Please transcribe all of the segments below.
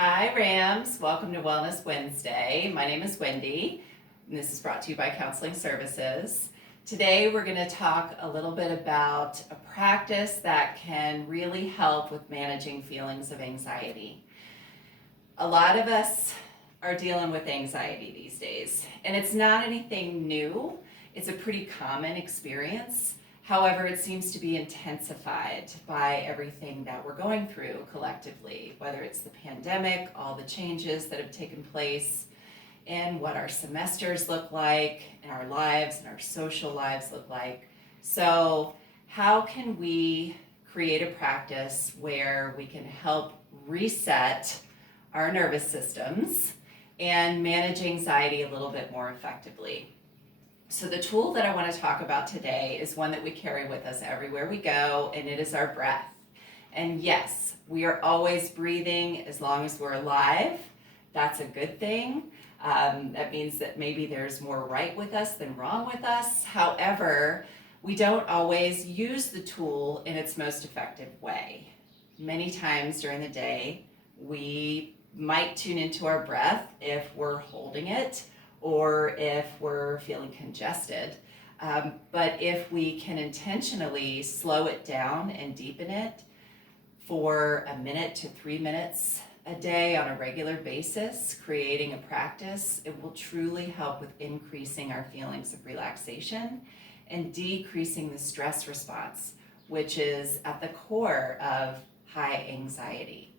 Hi Rams, welcome to Wellness Wednesday. My name is Wendy, and this is brought to you by Counseling Services. Today we're going to talk a little bit about a practice that can really help with managing feelings of anxiety. A lot of us are dealing with anxiety these days, and it's not anything new. It's a pretty common experience. However, it seems to be intensified by everything that we're going through collectively, whether it's the pandemic, all the changes that have taken place, and what our semesters look like, and our lives and our social lives look like. So, how can we create a practice where we can help reset our nervous systems and manage anxiety a little bit more effectively? So the tool that I want to talk about today is one that we carry with us everywhere we go, and it is our breath. And yes, we are always breathing as long as we're alive. That's a good thing. That means that maybe there's more right with us than wrong with us. However, we don't always use the tool in its most effective way. Many times during the day, we might tune into our breath if we're holding it, or if we're feeling congested. But if we can intentionally slow it down and deepen it for 1 minute to 3 minutes a day on a regular basis, creating a practice, it will truly help with increasing our feelings of relaxation and decreasing the stress response, which is at the core of high anxiety.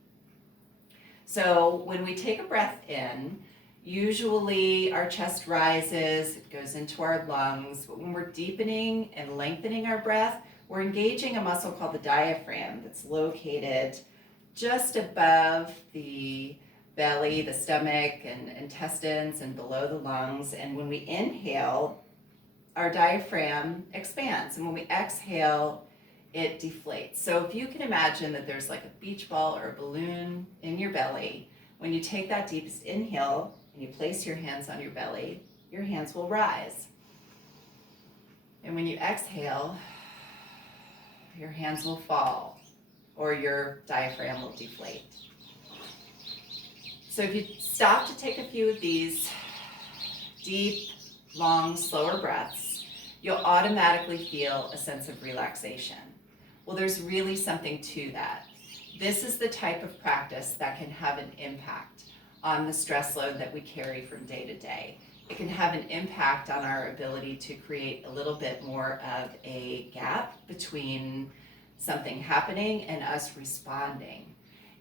So when we take a breath in, usually our chest rises, it goes into our lungs, but when we're deepening and lengthening our breath, we're engaging a muscle called the diaphragm that's located just above the belly, the stomach, and intestines, and below the lungs. And when we inhale, our diaphragm expands, and when we exhale, it deflates. So if you can imagine that there's like a beach ball or a balloon in your belly, when you take that deepest inhale, and you place your hands on your belly, your hands will rise. And when you exhale, your hands will fall, or your diaphragm will deflate. So if you stop to take a few of these deep, long, slower breaths, you'll automatically feel a sense of relaxation. Well, there's really something to that. This is the type of practice that can have an impact on the stress load that we carry from day to day. It can have an impact on our ability to create a little bit more of a gap between something happening and us responding.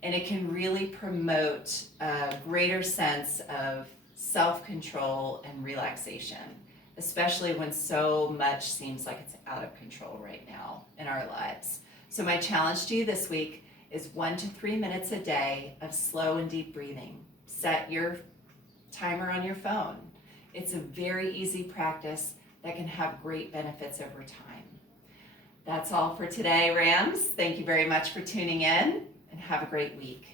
And it can really promote a greater sense of self-control and relaxation, especially when so much seems like it's out of control right now in our lives. So my challenge to you this week is 1 to 3 minutes a day of slow and deep breathing. Set your timer on your phone. It's a very easy practice that can have great benefits over time. That's all for today, Rams. Thank you very much for tuning in, and have a great week.